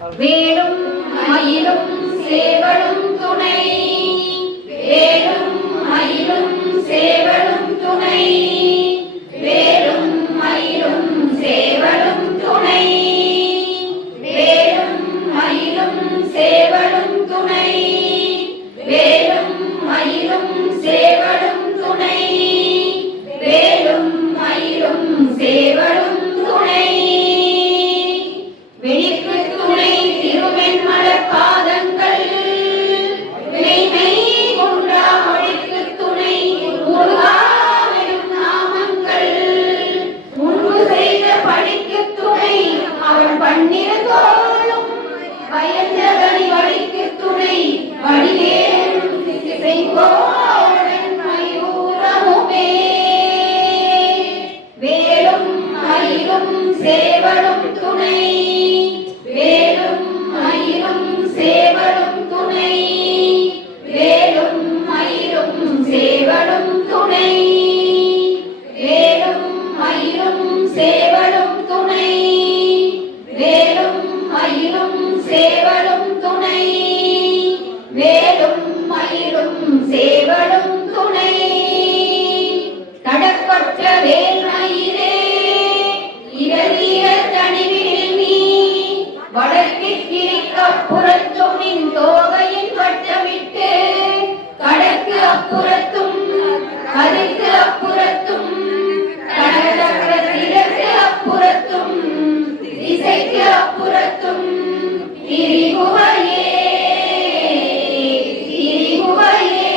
வேலும் மயிலும் சேவலும் துணை, வேலும் மயிலும் சேவலும் துணை, வேலும் மயிலும் சேவலும் துணை, வேலும் மயிலும் சேவலும் துணை, வேலும் மயிலும் சேவலும் துணை, வேலும் மயிலும் சேவலும் துணை. வெளிக்கு துணை திருவெண்மலர் பாதங்கள், வினைமை குன்றா மொழிக்கு துணை முருகாவெனும் நாமங்கள், முன்பு செய்த பழிக்கு துணை அவன் பன்னிருந்தோளும், பயந்தகனி வழிக்கு துணை வடிவேலும் திசைகோடன் மயூரமுமே. வேலும் மயிலும் சேவலும் துணை, வேலும் மயிலும் சேவலும் துணை, வேலும் மயிலும் சேவலும் துணை, வேலும் மயிலும் சேவலும் துணை, வேலும் மயிலும் சேவலும் துணை, வேலும் மயிலும் சேவலும் துணை. கடற்பட்ட வேல்மயிலே இரவிய தனிவில் நீ, வடக்கிற்கிரிக்கப்புறத்தும் நின் தோகையின் வட்டமிட்டு, கடற்கு அப்புறத்தும் கதிக்கு அப்புறத்தும், கடற்கரத்திற்கு அப்புறத்தும் திசைக்கு அப்புறத்தும் திரிகுவையே திரிகுவையே.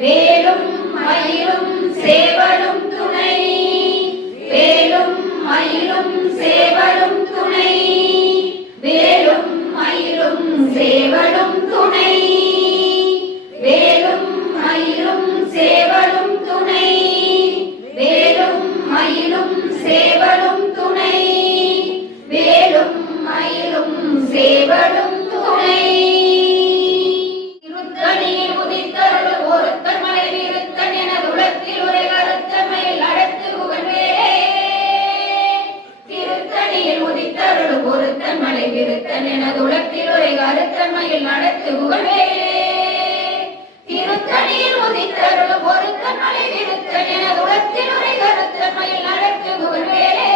வேலும் மயிலும் சேவலும் துணை, வேலும் மயிலும் சேவலும் துணை, வேலும் மயிலும் சேவலும் துணை, வேலும் மயிலும் சேவலும் துணை, வேலும் மயிலும் சேவலும் துணை, வேலும் மயிலும் சேவலும் துணை. திருத்தணியில் உதித்தருள் ஒருத்தன் மலை விருத்தன் என உலகத்தில் உரை கருத்தமையில் அடத்து புகழ்வேலே. திருத்தணியில் உதித்தருள் ஒருத்தன் மலை விருத்தன் என உலகத்தில் உரை கருத்தமையில் நடத்து புகழ்வேலே. திருத்தணியில் உதித்தருள் ஒருத்தன் மலை விருத்தன் என உலகத்தில் உரை கருத்தமையில் நடத்து புகழ்வேலே.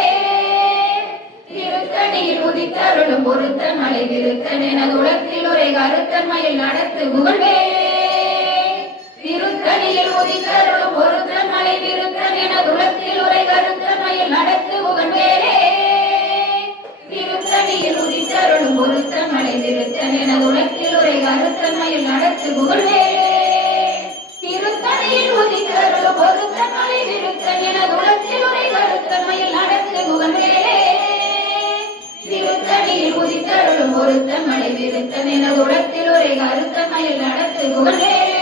திருத்தணியில் உதித்தருளும் ஒருத்தன் மலை விருத்தன் என உலகத்தில் உரை கருத்தமையில் நடத்து புகழ்வேலே. திருத்தணியில் உதித்தருளும் ஒருத்தன் மலை விருத்தன் என உலகத்தில் உரை கருத்தமையில் நடத்து புகழ்வேலே. திருத்தணியில் உதித்தருளும் ஒருத்தன் மலை விருத்தன் என உலகத்தில் உரை கருத்தமையில் நடத்து புகழ்வேலே. திருத்தணியில் உதித்தருளும் ஒருத்தன் மலை விருத்தன் என உலகத்தில் உரை கருத்தமையில் நடத்து புகழ்வேலே. திருத்தணியில் உதித்தருளும் ஒருத்தன் மலை விருத்தன் என உலகத்தில் உரை கருத்தமையில் நடத்து புகழ்வேலே.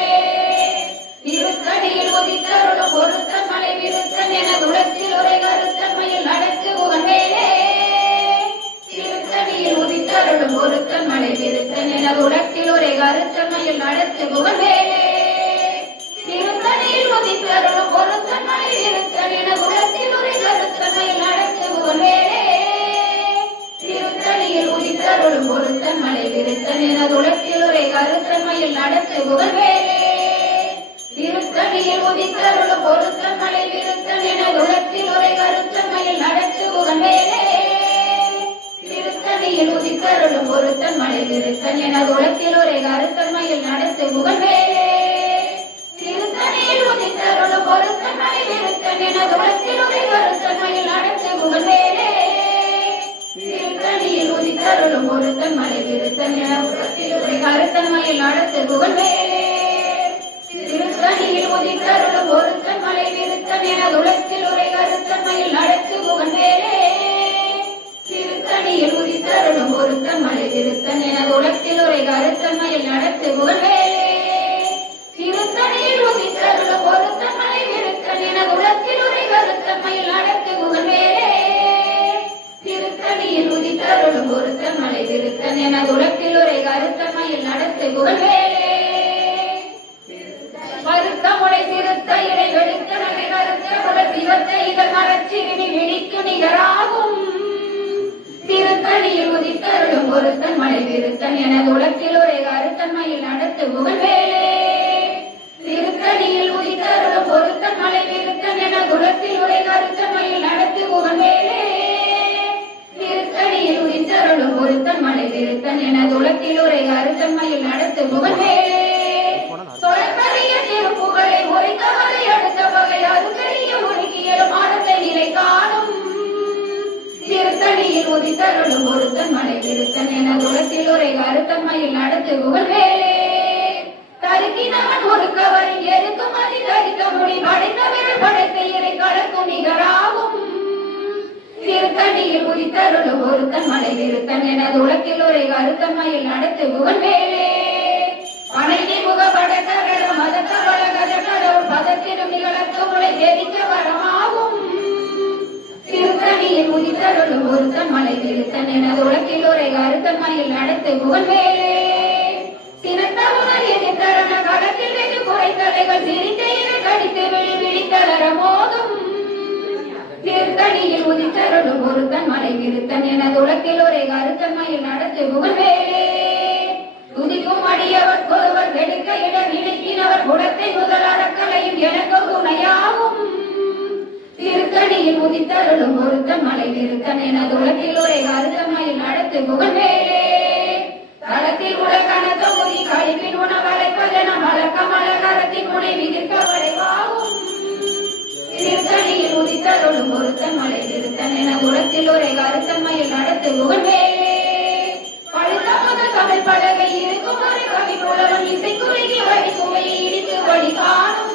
திருத்தணியில் உதித்தருளும் ஒருத்தன் மலை விருத்தன் என உலகத்தில் உரை கருத்தமையில் நடத்து புகழ்வேலே. திருத்தணியில் உதித்தருளும் ஒருத்தன் மலை விருத்தன் என உலகத்தில் உரை கருத்தமையில் நடத்து புகழ்வேலே. திருத்தணியில் உதித்தருளும் ஒருத்தன் மலை விருத்தன் என உலகத்தில் உரை கருத்தமையில் நடத்து புகழ்வேலே. திருத்தணியில் உதித்தருளும் ஒருத்தன் மலை விருத்தன் என உலகத்தில் உரை கருத்தமையில் நடத்து புகழ்வேலே. திருத்தணியில் உதித்தருளும் ஒருத்தன் மலை விருத்தன் என உலகத்தில் உரை கருத்தமையில் நடத்து புகழ்வேலே. திருத்தணியில் உதித்தருளும் ஒருத்தன் மலை விருத்தன் என உலகத்தில் உரை கருத்தமையில் நடத்து புகழ்வேலே. திருத்தணியில் உதித்தருளும் ஒருத்தன் மலை விருத்தன் என உலகத்தில் உரை கருத்தமையில் நடத்து புகழ்வேலே. திருத்தணியில் உதித்தருளும் ஒருத்தன் மலை விருத்தன் என உலகத்தில் உரை கருத்தமையில் நடத்து புகழ்வேலே. திருத்தணியில் உதித்தருளும் ஒருத்தன் மலை விருத்தன் என உலகத்தில் உரை கருத்தமையில் நடத்து புகழ்வேலே. திருத்தணியில் உதித்தருளும் ஒருத்தன் மலை விருத்தன் என உலகத்தில் உரை கருத்தமையில் நடத்து புகழ்வேலே. திருத்தணியில் உதித்தருளும் ஒருத்தன் மலை விருத்தன் என உலகத்தில் உரை கருத்தமையில் நடத்து புகழ்வேலே. திருத்தணியில் உதித்தருளும் ஒருத்தன் மலை விருத்தன் என உலகத்தில் உரை கருத்தமையில் நடத்து புகழ்வேலே. வருத்தமுடை திருத்த இறை வெளுத்த நகை கருத்த உல சிவத்த இதழ் மரச்சிறுமி விழிக்கு நிகராகும் ஒருத்தன் மலை விருத்தன் எனது உலகில் ஒரே கருத்தன்மையில் நடத்து புகழ்வேலே திருத்தணியில் உதித்தருளும் ஒருத்தன் மலை விருத்தன் எனது உலகில் ஒரே கருத்தன்மையில் நடத்து புகழ்வேலே திருத்தணியில் உதித்தருளும் ஒருத்தன் மலை விருத்தன் எனது உலகில் ஒரே கருத்தன்மையில் நடத்து புகழ்வேலே தொடர்பறிய திருப்புகழை முறைத்தவரை அடுத்த வகை அதுக்கரிய ஒழுக்கியலும் ஆனந்த நிலை காணும் திருத்தணியில் உதித்தருளும் ஒருத்தன் மலை விருத்தன் எனது உலகில் ஒரே கருத்தன்மையில் நடத்து புகழ்வேலே கருக்கினவன் ஒரு கவரில் எருக்கும் அதி தரித்த முடி படைத்தவர்கள் படைத்த இறை கலக்கும் நிகராகும் திருத்தணியில் உதித்தருளும் ஒருத்தன் மலை விருத்தன் எனது உலகில் ஒரே கருத்தன்மையில் நடத்து புகழ்வேலே அனைத்து முக படக்கரடம் மதத்தவள கதக்கடவுள் பதத்திலும் நிகழத்து உலை தெரிக்க வரமாகும் திருத்தணியில் உதித்தருளும் ஒருத்தன் மலை விருத்தன் எனது உலகில் ஒரே கருத்தன்மையில் நடத்து புகழ்வேலே சினத்த உணர் எதிர்த்தரண களத்தில் வெகு குறைத்தலைகள் சிரித்த இரு கடித்து விழித்தளர மோதும் திருத்தணியில் உதித்தருளும் ஒருத்தன் மலை விருத்தன் எனது உலகில் ஒரே கருத்தன்மையில் நடத்து புகழ்வேலே துதிக்கும் அடியவர் ஒருவர் வெடுக்க இட நினைக்கினவர் குடத்தை முதல் அறக்கலையும் எனக்கு துணையாகும் திருத்தணியில் உதித்தருளும் ஒருத்தன் மலை விருத்தன் எனது உலகில் ஒரே கருத்தன்மையில் நடத்து புகழ்வேலே தளத்தில் உலகன தொகுதி கழிப்பின் உணவழைப்பதென மலக்க மலகரத்தின் முனை விதிர்க்க வரைவாகும் திருத்தணியில் உதித்தருளும் ஒருத்தன் மலை விருத்தன் எனது உலகில் ஒரே கருத்தன்மையில் நடத்து புகழ்வேலே பழுத்த முதல் தமிழ் பலகை இருக்கும் ஒரு கவி புலவன் இசைக்குறுகி வழி குவையை இடித்து வழி காணும்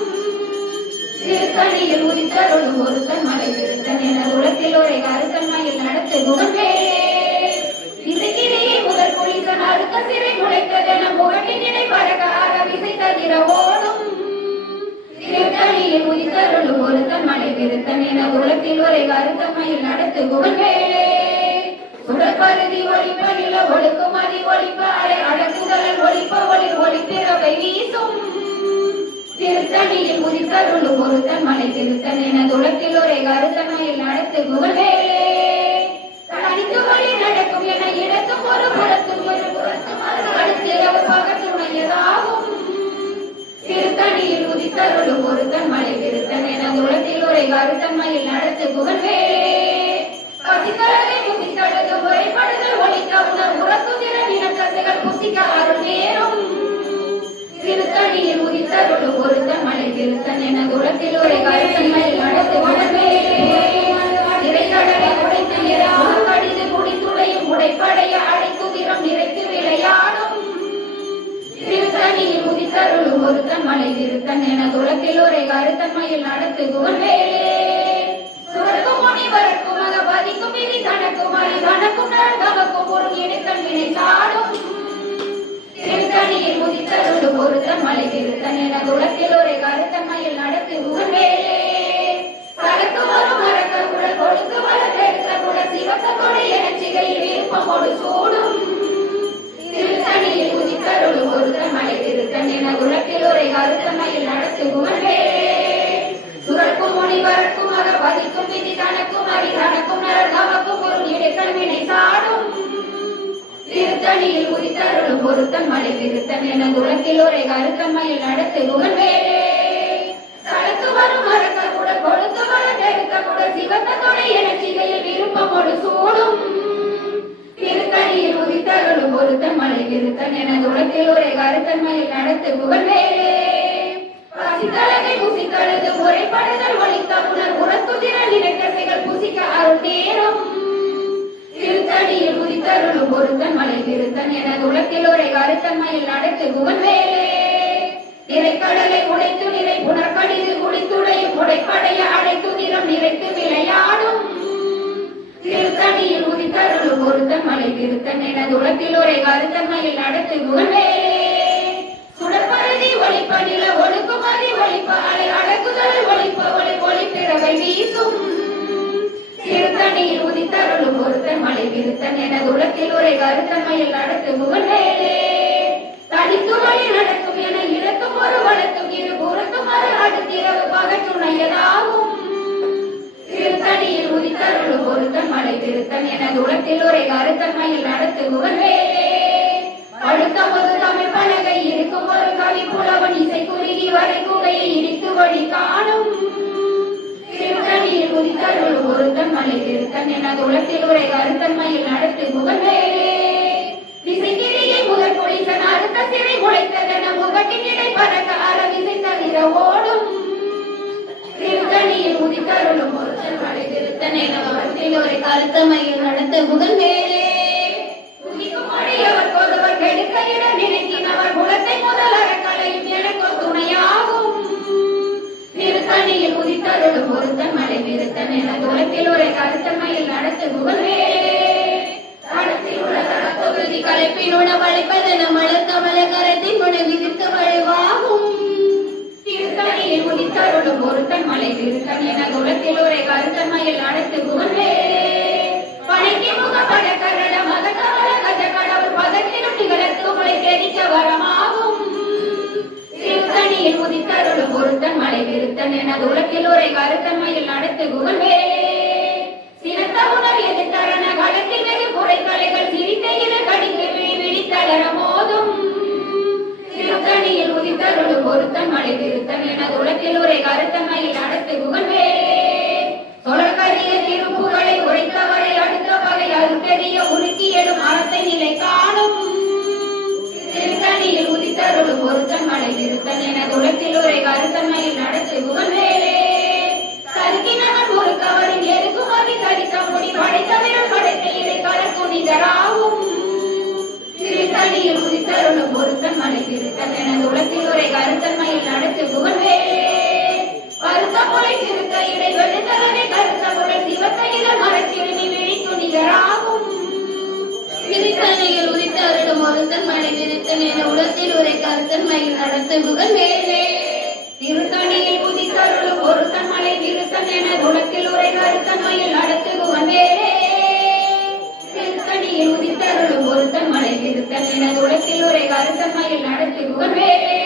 திருத்தணியில் உதித்தருளும் ஒருத்தன் மலை விருத்தன் எனது உலகில் ஒரே கருத்தன்மையில் நடத்து புகழ்வேலே இசைக்கிலேயே முதல் குளிசன் அழுக்க சிறை முளைத்ததென புகட்டின் இடை பறக்காக விசை தவிர ஓடும் திருத்தணியில் உதித்தருளும் ஒருத்தன் மலை விருத்தன் எனது உலகில் ஒரே கருத்தன்மையில் நடத்து புகழ்வேலே சுடற்பருதி ஒளிப்ப நில ஒழுக்கும் அதி ஒளிப்ப அலை அடக்குதல் ஒளிப்ப ஒளி ஒளிப்பிறவை வீசும் திருத்தணியில் உதித்தருளும் ஒருத்தன் மலை விருத்தன் எனது உலகில் ஒரே கருத்தன்மையில் நடத்து புகழ்வேலே தனித்து வழி நடக்கும் என இடத்தும் ஒரு புறத்தும் இரு புறத்தும் அடுத்து அவர் பகத்துணையதாகும் திருத்தணியில் உதித்தருளும் ஒருத்தன் மலை விருத்தன் எனது உலகில் ஒரே கருத்தன்மையில் நடத்து புகழ்வேலே பசித்தலை புசித்தழுது முறைப்படுதல் ஒளித்த உணர் உறத்துதிர நினக்கசைகள் புசிக்க அருள் நேரும் திருத்தணியில் உதித்தருளும் ஒருத்தன் மலை விருத்தன் எனது உலகில் ஒரே கருத்தன்மையில் நடத்து புகழ்வேலே திரைக்கடலை உடைத்து நிறம் கடிது குடித்துடையும் உடைப்படைய அடைத்துதிரம் நிறைத்து விளையாடும் திருத்தணியில் உதித்தருளும் ஒருத்தன் மலை விருத்தன் எனது உலகில் ஒரே கருத்தன்மையில் நடத்து புகழ்வேலே சுவர்க்கும் முனிவருக்கும் அகபதிக்கும் விதி தனக்கும் அறி தனக்கும் நரகமக்கும் ஒரு இணைத்தன் வினை சாடும் திருத்தணியில் உதித்தருளும் ஒருத்தன் மலை விருத்தன் எனது உலகில் ஒரே கருத்தன்மையில் நடத்து புகழ்வேலே தனக்கு வரும் மறக்க குடல் கொடுத்து வளர்த்தெடுத்த குடல் சிவக்க கொடை என சிகையில் விருப்பமோடு சூடும் திருத்தணியில் உதித்தருளும் ஒருத்தன் மலை விருத்தன் எனது உலகில் ஒரே கருத்தன்மையில் நடத்து புகழ்வேலே சுரக்கும் முனிவருக்கும் அகபதிக்கும் விதி தனக்கும் அறி தனக்கும் நரகமக்கும் ஒரு இடைக்கண் வினை சாடும் திருத்தணியில் உதித்தருளும் ஒருத்தன் மலை விருத்தன் எனது உலகில் ஒரே கருத்தன்மையில் நடத்து புகழ்வேலே சடக்கு வரும் மறக்க குடல் கொடுத்து வளர்த்தெடுத்த குடல் சிவத்த கொடை என சிகையில் விருப்பமோடு சூடும் திருத்தணியில் உதித்தருளும் ஒருத்தன் மலை விருத்தன் எனது உலகில் ஒரே கருத்தன்மையில் நடத்து புகழ்வேலே பசித்தலகை புசித்தழுது முறைப்படுதல் ஒளித்த உணர் உறத்துதிர நினைக்கசைகள் புசிக்க அருள் நேரும் திருத்தணியில் உதித்தருளும் ஒருத்தன் மலை விருத்தன் எனது உலகில் ஒரே கருத்தன்மையில் நடத்து புகழ்வேலே திரைக்கடலை உடைத்து நிறை புனர்கடிது குடித்துடையும் உடைப்படைய அடைத்து நிறம் நிறைத்து விளையாடும் திருத்தணியில் உதித்தருளும் ஒருத்தன் மலை விருத்தன் எனது உலகில் ஒரே கருத்தன்மையில் நடத்து புகழ்வேலே சுடற்பருதி ஒளிப்ப நில ஒழுக்கும் அதி ஒளிப்ப அலை அடக்குதல் ஒளிப்ப ஒளி ஒளிப்பிறவை வீசும் திருத்தணியில் உதித்தருளும் ஒருத்தன் மலை விருத்தன் எனது உலகில் ஒரே கருத்தன்மையில் நடத்து புகழ்வேலே தனித்து வழி நடக்கும் என இழக்கும் ஒரு வளர்த்தும் இரு புறத்தும் மறு அடுத்திரவு பகற்றுணையதாகும் திருத்தணியில் உதித்தருளும் ஒருத்தன் மலை திருத்தன் எனது உலகத்தில் உரை கருத்தன்மையில் நடத்துகுவன் வேலே அடுத்தமது தமிழ் பலகை இருக்கும் ஒரு கவி புலவன் இசை குறுகி வரை குகையை இடித்து வழி காணும் திருத்தணியில் உதித்தருளும் ஒருத்தன் மலை திருத்தன் எனது உலகத்தில் உரை கருத்தன்மையில் நடத்துகுவன் வேலே திசைக்கிரியை முதல் பொலிசன் அடுத்த சிறை முளைத்ததென முகட்டின் இடை பறக்க அரவிசை தவிர ஓடும் திருத்தணியில் உதித்தருளும் ஒருத்தன் மலை திருத்தன் என உலகத்தில் உரை கருத்தமையில் நடத்த புகழ் வேலே அவர் கொதவர் கெடுக்க இட நினைக்கினவர் குலத்தை முதலற கலையும் எனக்கு துணையாகும் திருத்தணியில் உதித்தருளும் ஒருத்தன் மலை திருத்தன் என உலகத்தில் உரை கருத்தமையில் நடத்த புகழ் வேலே தடத்தில் உள்ள தடத்தொகுதி கலைப்பின் உணவளிப்பதென மலர் கமல கரத்தின் உணவு விதித்து வழிவாகும் திருத்தணியில் உதித்தருளும் ஒருத்தன் மலை திருத்தன் என உலகத்தில் உரை கருத்தமையில் நடத்து புகழ் வேலே பனைக்கு முகப்பட கரட மத கமல கஜ கடவுள் பதத்திலும் நிகழத்து உங்களை தெரிக்க வரமாகும் திருத்தணியில் உதித்தருளும் ஒருத்தன் மலை திருத்தன் என உலகத்தில் உரை கருத்தமையில் நடத்து புகழ் வேலே சினத்த உணர் எதிர்த்தரண களத்தில் வெகு குறைகளைகள் சிரித்த இரு கடித்து விழித்தளர மோதும் திருத்தணியில் உதித்தருளும் ஒருத்தன் மலை திருத்தன் என உலகத்தில் உரை கருத்தமையில் நடத்து புகழ் வேலே தொடர்கரிய திருப்புகளை உரைத்தவரை அடுத்த வகை அருத்தெரிய உருக்கியடும் அறத்தை நிலை காணும் திருத்தணியில் உதித்தருளும் ஒருத்தன் மலை திருத்தன் என உலகத்தில் உரை கருத்தமையில் நடத்து புகழ் வேலே சருக்கினவன் ஒரு கவரின் எருக்குமதி சரித்த முடி படைத்தவிரல் படைத்த இறை கலக்குனிதராகும் திருத்தணியில் உதித்தருளும் ஒருத்தன் மலை திருத்தன் என உலகத்தில் உரை கருத்தன்மையில் நடத்து புகழ் வேலே பருத்த முறை சிறுத்த இடை வெளுத்தலனை கருத்த முறை சிவத்தையில மரச்சிறுமி விழித்துணிகராகும் திருத்தணியில் உதித்தருளும் ஒருத்தன் மலை திருத்தன் என உலகத்தில் உரை கருத்தன்மையில் நடத்து புகழ் வேலே திருத்தணியில் உதித்தருளும் ஒருத்தன் மலை திருத்தன் என உலகத்தில் உரை கருத்தன்மையில் நடத்து புகழ் வேலே திருத்தணியில் உதித்தருளும் ஒருத்தன் மலை திருத்தன் என உலகத்தில் உரை கருத்தன்மையில் நடத்து புகழ் வேலே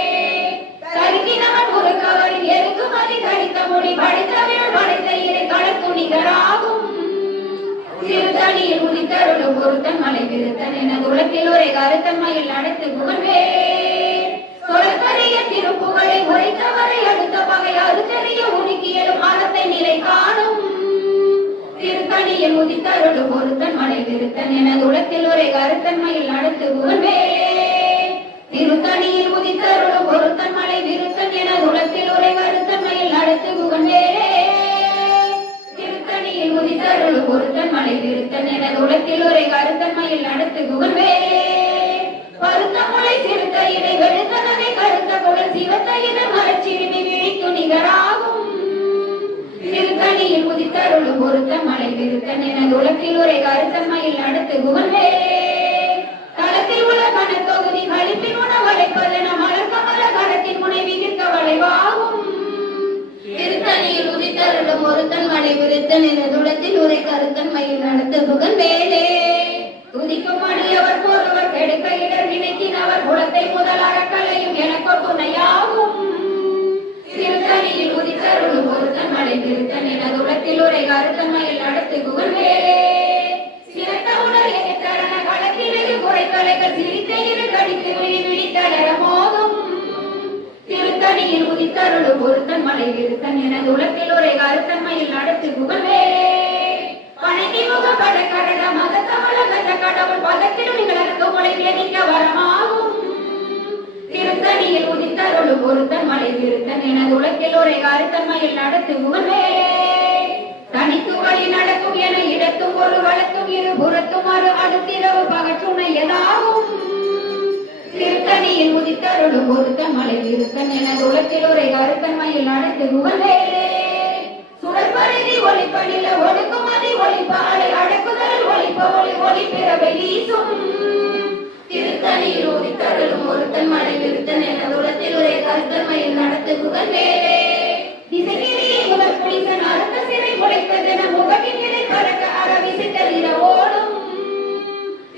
கருக்கினவன் ஒரு கவரில் எருக்குமதி தடித்த முடி படைத்தவிரல் படைத்த இறை களத்துணிகராகும் திருத்தணியில் உதித்தருளும் ஒருத்தன் மலை திருத்தன் என உலகத்தில் உரை கருத்தன்மையில் நடத்து புகழ் வேலே தொடர்கரிய திருப்புகளை உரைத்தவரை அடுத்த பகை அறுத்தறிய உருக்கியலும் அறத்தை நிலை காணும் திருத்தணியில் உதித்தருளும் ஒருத்தன் மலை திருத்தன் என உலகத்தில் உரை கருத்தன்மையில் நடத்து புகழ் வேலே திருத்தணியில் உதித்தருளும் ஒருத்தன் மலை திருத்தன் என உலகத்தில் உரை கருத்தன்மையில் நடத்து புகழ் வேலே திருத்தணியில் உதித்தருளும் ஒருத்தன் மலை திருத்தன் என உலகத்தில் உரை கருத்தன்மையில் நடத்து புகழ் வேலே பருத்த முளை சிறுத்த இடை வெளுத்தனதை கருத்த குழல் சிவத்தையின மரச்சிறுமி விழித்துணிகராகும் திருத்தணியில் உதித்தருளும் ஒருத்தன் மலை திருத்தன் என உலகத்தில் உரை கருத்தன்மையில் நடத்து புகழ் வேலே களத்தில் உள்ள கனத்தொகுதி கழிப்பின் உணவழைப்பதென மலர் கமல கரத்தின் முனை விதித்த வளைவாகும் திருத்தணியில் உதித்தருளும் ஒருத்தன் மலை விருத்தன் என உலகத்தில் உரை கருத்தன்மையில் நடத்து புகழ் வேலே துதிக்கும் அடியவர் ஒருவர் கெடுக்க இடர் நினைக்கினவர் குலத்தை முதல் அறக்கலையும் எனக்கு துணையாகும் திருத்தணியில் உதித்தருளும் ஒருத்தன் மலை திருத்தன் என உலகத்தில் உரை கருத்தன்மையில் நடத்து புகழ் வேலே சிறந்த உணர் எதிர்த்தரண களத்தில் வெகு குறைகளைகள் சிரித்த இரு கடித்து விழித்தளர மோதும் திருத்தணியில் உதித்தருளும் ஒருத்தன் மலை திருத்தன் என உலகத்தில் உரை கருத்தன்மையில் நடத்து புகழ் வேலே பனைக்கு முகப்பட கரட மத கமல கஜ கடவுள் பதத்திலும் நிகழத்து உங்களை தெரிக்க வரமாகும் திருத்தணியில் உதித்தருளும் ஒருத்தன் மலை திருத்தன் என உலகத்தில் உரை கருத்தன்மையில் நடத்து புகழ் வேலே தனித்து வழி நடக்கும் என இடத்தும் ஒரு வழக்கும் இரு புறத்தும் ஒரு அடுத்திரவு பகற்றுணையதாகும் திருத்தணியில் உதித்தருளும் ஒருத்தன் மலை திருத்தன் என உலகத்தில் உரை கருத்தன்மையில் நடத்து புகழ் வேலே சுடற்பரிதி ஒளிப்படில ஒடுக்குமதி ஒளிப்பாலை அடக்குதல் ஒளிப்ப ஒளி ஒளிப்பிறவை வீசும் திருத்தணியில் உதித்தருளும் ஒருத்தன் மலை திருத்தன் என உலகத்தில் உரை கருத்தன்மையில் நடத்து புகழ் வேலே திசைக்கிரியை முதல் புலிசன் அடுத்த சிறை முளைத்ததென முகட்டின் இடை பறக்க அரவிசை தவிர ஓடும்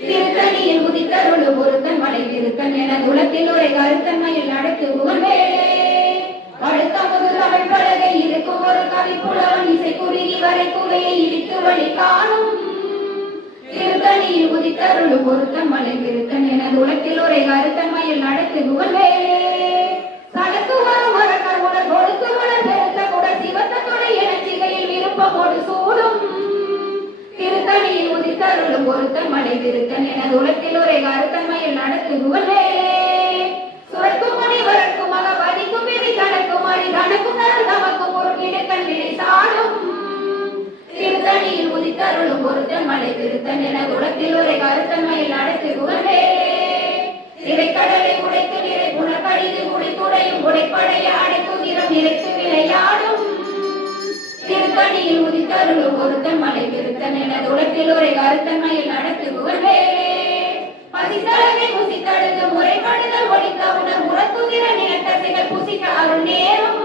திருத்தணியில் உதித்தருளும் ஒருத்தன் மலை திருத்தன் என உலகத்தில் உரை கருத்தன்மையில் நடத்து புகழ் வேலே அடுத்த தமிழ் பலகை இருக்கும் ஒரு கவிப்புலவன் இசை குறுகி வரை குவையை இடித்து வழி காணும் திருத்தணியில் உதித்தருளும் பொருத்தன் மலை விருத்தன் எனது உலகில் உரை கருத்தன்மையில் நடத்து புகழ்வேலே சடக்கு வரும் மரக்கர் உடல் கொடுத்து உடல் பெருத்த குடல் சிவத்த துணை என சிகையில் விருப்பமோடு சூடும் திருத்தணியில் உதித்தருளும் பொருத்தன் மலை விருத்தன் எனது உலகில் உரை கருத்தன்மையில் நடத்து புகழ்வேலே சுரக்கும் மணி வரக்கும் மக பதிக்கும் விதி கணக்கும் மணி கணக்கும் நமக்கும் ஒரு விடுக்கண் விடை சாடும் திருத்தணியில் உதித்தருளும் பொருத்தன் மலை விருத்தன் என உலகத்தில் ஒரு கருத்தன்மையில் நடத்தி புகழ்வேலே திரைக்கடலை உடைத்து நிறை புனர்கடிது குடித்துடையும் உடைப்படைய அடைக்குதிரம் நிறைத்து விளையாடும் திருத்தணியில் உதித்தருளும் பொருத்தன் மலை விருத்தன் என உலகத்தில் ஒரு கருத்தன்மையில் நடத்தி புகழ்வேலே பசித்தளவை புசித்தழுது முறைப்படுதல் ஒழித்த உணர் உரத்துதிர நிலத்தசைகள் புசிக்க அருள் நேரும்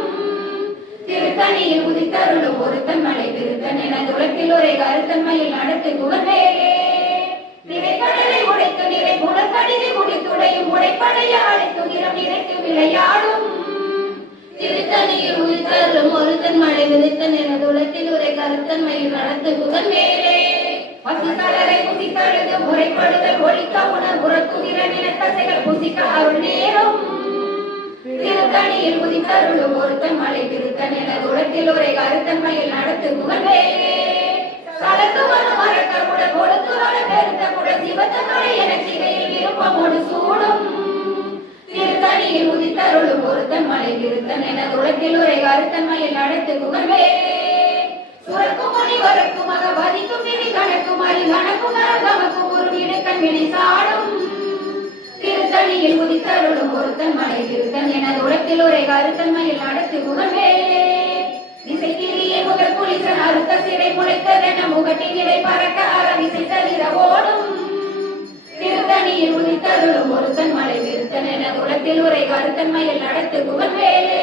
திருத்தணியில் உதித்தருளும் பொருத்தன் மலை விருத்தன் என உலகில் ஒரு கருத்தன்மையில் நடத்து புகழ்வேலே திரைக்கடலை உடைத்து நிறை புனர்கடிது குடித்துடையும் உடைப்படைய அடைத்துதிரம் நிறைத்து விளையாடும் திருத்தணியில் உதித்தருளும் பொருத்தன் மலை விருத்தன் என உலகில் ஒரு கருத்தன்மையில் நடத்து புகழ்வேலே பசித்தளவை புசித்தழுது முறைப்படுதல் ஒழிக்க உணர் உரத்துதிர நிலத்தசைகள் புசிக்க அருள் நேரும் திருத்தணியில் உதித்தருளும் பொருத்தன் மலை விருத்தன் என உலகில் ஒரு கருத்தன்மையில் நடத்து புகழ்வேலே கலந்து வரும் மரக்கர் உடல் கொடுத்து வர பெருத்த குடல் சிவத்த துணை என சிகையில் விருப்பமோடு சூடும் திருத்தணியில் உதித்தருளும் பொருத்தன் மலை விருத்தன் என உலகில் ஒரு கருத்தன்மையில் நடத்து புகழ்வேலே சுரக்கும் மணி வரக்கும் மக பதிக்கும் விதி கணக்கும் மணி கணக்கும் நரகமக்கும் ஒரு விடுக்கண் வினை சாடும் திருத்தணியில் உதித்தருளும் பொருத்தன் மலை விருத்தன் என உலகில் ஒரு கருத்தன்மையில் நடத்தி புகழ்வேலே திசைக்கிரியே முதல் புலிசன் அறுத்த சிறை முளைத்ததென முகட்டி நிலை பறக்க அரவிசை தளிர ஓடும் திருத்தணியில் உதித்தருளும் பொருத்தன் மலை விருத்தன் என உலகில் ஒரு கருத்தன்மையில் நடத்தி புகழ்வேலே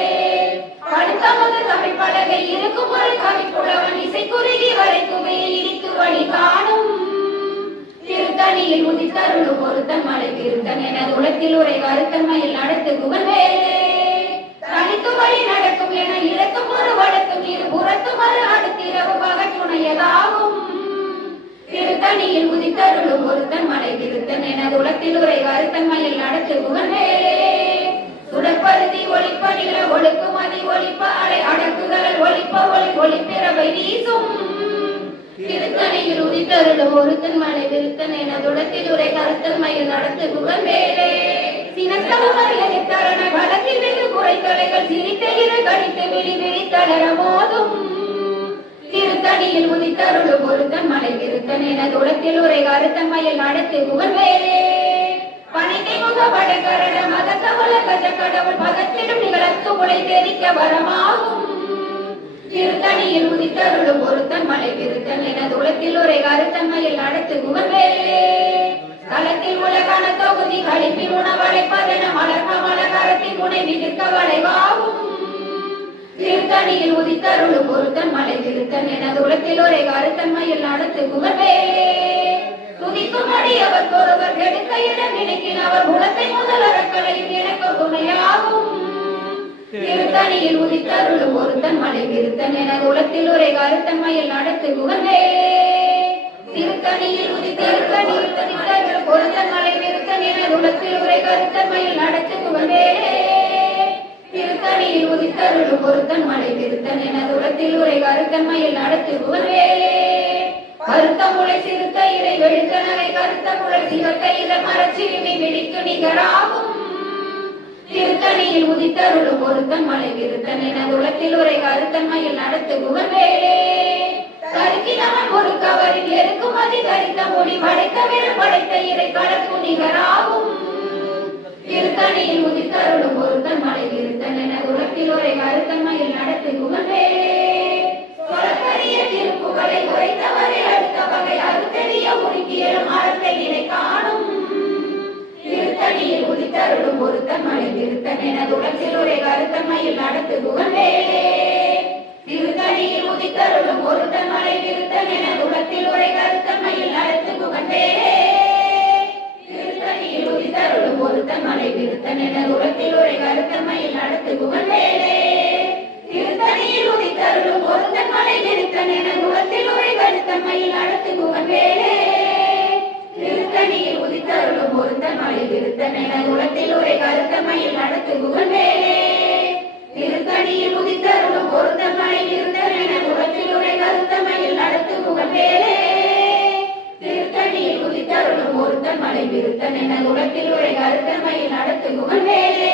படுத்த முதல் தமிழ் பலகை இருக்கும் ஒரு கவிப்புலவன் இசை குறுகி வரை குவையை இடித்து வழி காணும் திருத்தணியில் உதித்தருளும் பொருத்தன் மலை விருத்தன் என உலகில் ஒரு கருத்தன்மையில் நடத்து புகழ்வேலே தனித்து வழி நடக்கும் என இழக்கும் ஒரு வழக்கும் இரு புறத்து மறு அடுத்திரவு பகச்சுணையதாகும் திருத்தணியில் உதித்தருளும் பொருத்தன் மலை விருத்தன் என உலகில் ஒரு கருத்தன்மையில் நடத்து புகழ்வேலே சுடற்பருதி ஒளிப்ப நில ஒழுக்குமதி ஒளிப்ப அலை அடக்குதல் ஒளிப்ப ஒளி ஒளிப்பிறவை வீசும் திருத்தணியில் உதித்தருளும் ஒருத்தன் மலை விருத்தன் என உலகில் ஒரு கருத்தன்மையில் நடத்து புகழ்வேலே சினத்தவர்கள வழக்கில் வெகு குறைத்தலைகள் சிரித்த இரு கடித்து விழி விழித்தளர மோதும் திருத்தணியில் உதித்தருளும் ஒருத்தன் மலை விருத்தன் என உலகில் ஒரு கருத்தன்மையில் நடத்து புகழ்வேலே பனைத்தை முக வடகரட மதக்கவல கஜ கடவுள் பதத்திடும் நிகழத்து உலை தெரிக்க வரமாகும் திருத்தணியில் உதித்தருளும் ஒருத்தன் மலை விருத்தன் என உலகில் ஒரு கருத்தன்மையில் நடத்து புகழ்வேலே களத்தில் உலகான தொகுதி கழிப்பில் உணவழைப்பதென மலர்க்க மலகரத்தின் முனை விதிர்க்க வளைவாகும் திருத்தணியில் உதித்தருளும் ஒருத்தன் மலை விருத்தன் என உலகில் ஒரு கருத்தன்மையில் நடத்து புகழ்வேலே துதிக்கும் அடியவர் ஒருவர் எடுக்க இடம் நினைக்கின் அவர் குலத்தை முதல் அறக்கலையும் எனக்கு துணையாகும் திருத்தணியில் உதித்தருளும் ஒருத்தன் மலை விருத்தன் என உலகத்தில் ஒரு கருத்தன்மையில் நடத்து புகழ்வேலே திருத்தணியில் உதித்தருளும் பொருத்தன் மலை விருத்தன் என உலகத்தில் ஒரு கருத்தன்மையில் நடத்து புகழ்வேலே திருத்தணியில் உதித்தருளும் பொருத்தன் மலை விருத்தன் என உலகத்தில் ஒரு கருத்தன்மையில் நடத்து புகழ்வேலே கருத்த முளை சிறுத்த இறை வெளுத்த நகை கருத்த முளை சிவத்த இத மரச்சிறுமி விழிக்கு நிகராகும் திருத்தணியில் உதித்தருளும் பொருத்தன் மலை விருத்தன் என உலகத்தில் ஒரு கருத்தன்மையில் நடத்து புகழ்வேலே கருக்கினவன் ஒரு கவரில் எருக்குமதி தரித்த மொழி படைத்த விரல் படைத்த இறை கடற்கு நிகராகும் திருத்தணியில் உதித்தருளும் பொருத்தன் மலை விருத்தன் என உலகத்தில் ஒரு கருத்தன்மையில் நடத்து புகழ்வேலே சொலக்கரிய திருப்புகளை உரைத்தவரை அடுத்த வகை அறுத்தெறிய முறுக்கியலும் அறத்தை நிலை காணும் திருத்தணியில் உதித்தருளும் பொருத்தன் மலை விருத்தன் என உலகத்தில் ஒரு கருத்தன்மையில் நடத்து புகழ்வேலே திருத்தணியில் உதித்தருளும் பொருத்தன் மலை விருத்தன் என உலகத்தில் ஒரு கருத்தன்மையில் நடத்து புகழ்வேலே திருத்தணியில் உதித்தருளும் பொருத்தன் மலை விருத்தன் என உலகத்தில் ஒரு கருத்தன்மையில் நடத்து புகழ்வேலே திருத்தணியில் உதித்தருளும் மலை விருத்தன் என குலத்தில் உரை கருத்தமையில் நடத்து புகழ்வேலே திருத்தணியில் உதித்தருளும் பொருத்தன் மலை விருத்தன் என குலத்தில் உரை கருத்தமையில் நடத்து புகழ்வேலே திருத்தணியில் உதித்தருளும் பொருத்தன் மலை விருத்தன் என குலத்தில் உரை கருத்தமையில் நடத்து புகழ்வேலே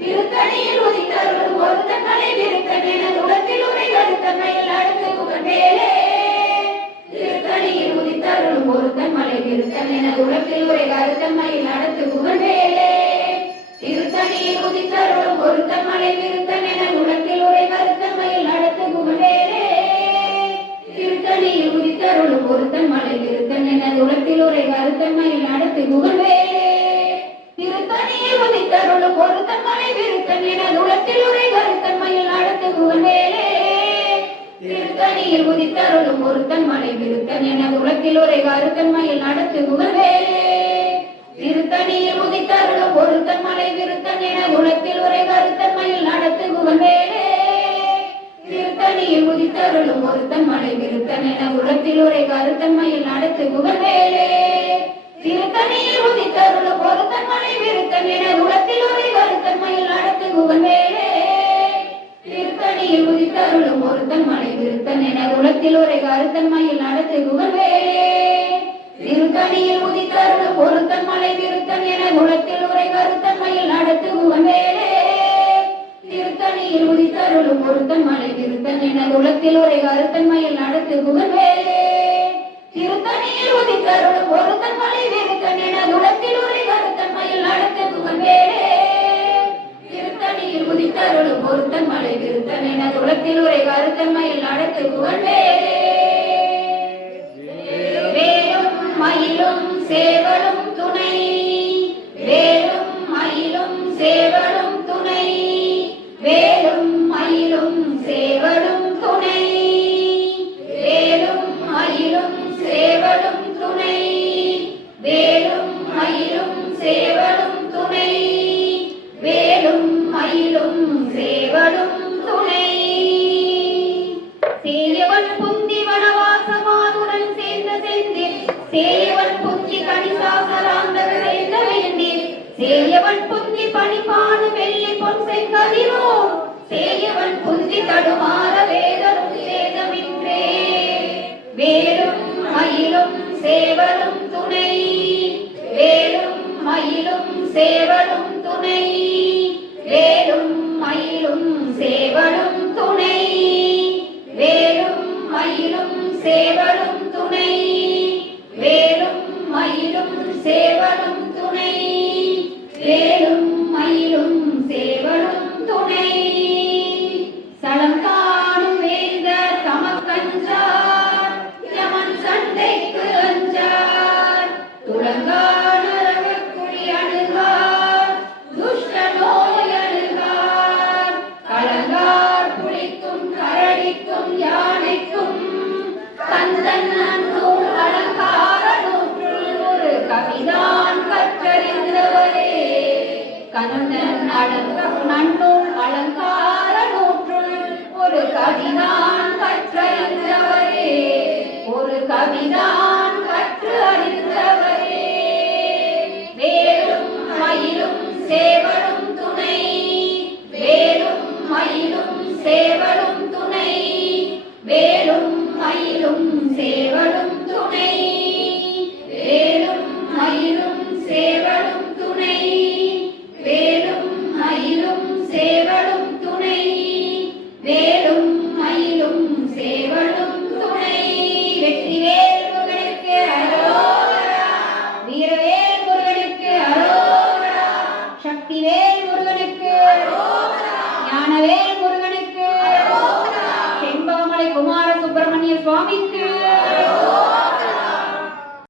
திருத்தணியில் உதித்தருளும் பொருத்தன் மலை விருத்தன் என குலத்தில் உரை கருத்தமையில் நடத்து புகழ்வேலே திருத்தணியில் உதித்தருளும் பொருத்தன் மலை விருத்தன் என குலத்தில் உரை கருத்தமையில் நடத்து புகழ்வேலே திருத்தணியில் உதித்தருளும் பொருத்தன் மலை விருத்தன் என குலத்தில் உரை கருத்தமையில் நடத்து புகழ்வேலே திருத்தணியில் உதித்தருளும் பொருத்தன் மலை விருத்தன் என குலத்தில் உரை கருத்தமையில் நடத்து புகழ்வேலே திருத்தணியில் உதித்தருளும் பொருத்தன் மலை விருத்தன் என குலத்தில் உரை கருத்தமையில் நடத்து புகழ்வேலே திருத்தணியில் உதித்தருளும் பொருத்தன் மலை விருத்தன் என குலத்தில் உரை கருத்தமையில் நடத்து புகழ்வேலே திருத்தணியில் உதித்தருளும் பொருத்தன் மலை விருத்தன் என குலத்தில் உரை கருத்தமையில் நடத்து புகழ்வேலே திருத்தணியில் உதித்தருளும் பொருத்தன் மலை விருத்தன் என குலத்தில் உரை கருத்தமையில் நடத்து புகழ்வேலே திருத்தணியில் உதித்தருளும் பொருத்தன் மலை விருத்தன் என குலத்தில் உரை கருத்தமையில் நடத்து புகழ்வேலே திருத்தணியில் உதித்தருளும் பொருத்தன் மலை விருத்தன் என குலத்தில் உரை கருத்தமையில் நடத்து புகழ்வேலே திருத்தணியில் உதித்தருளும் பொருத்தன் மலை விருத்தன் என குலத்தில் உரை கருத்தமையில் நடத்து புகழ்வேலே திருத்தணியில் உதித்தருளும் பொருத்தன் மலை விருத்தன் என குலத்தில் உரை கருத்தமையில் நடத்து புகழ்வேலே திருத்தணியில் உதித்தருளும் பொருத்தன் மலை விருத்தன் என குலத்தில் உரை கருத்தமையில் நடத்து புகழ்வேலே திருத்தணியில் உதித்தருளும் பொருத்தன் மலை விருத்தன் என குலத்தில் உரை கருத்தமையில் நடத்து புகழ்வேலே வேலும் மயிலும் சேவலும் துணை வேலும் மயிலும் சேவலும் துணை வேலும் மயிலும் சேவலும் துணை வேலும் மயிலும் சேவலும் துணை வேலும் மயிலும் சேவலும் துணை வேலும் மயிலும் சேவலும் துணை சேயவன் புந்தி வனவாசமாதுடன் சேர்ந்த செந்தில் சேயவன் புந்தி கணிசாசராந்தக சேர்ந்த வேண்டில் சேயவன் புந்தி பணிபாடு வெள்ளி பொன் செங்கதிரோ சேயவன் புந்தி தடுமாற வேதரும் சேதமின்றே வேலும் மயிலும் சேவலும் துணை வேலும் மயிலும் சேவலும் துணை வேலும் மயிலும் சேவலும் துணை வேலும் மயிலும் சேவலும் துணை வேலும் மயிலும் சேவலும் துணை வேலும் மயிலும் சேவலும் துணை சலம் காணும் வேந்த தமக்கஞ்சார் யமன் சண்டைக்கு அஞ்சார் துளங்கான ரகக்குழி அணுகார் துஷ்ட நோய் அணுகார் கலங்கார் புலிக்கும் கரடிக்கும் யானைக்கும் கந்தன் நன்னூல் அலங்கார நூற்று கவிதான் கற்றறிந்தவரே கந்தன் அடங்கும் நன்னூல்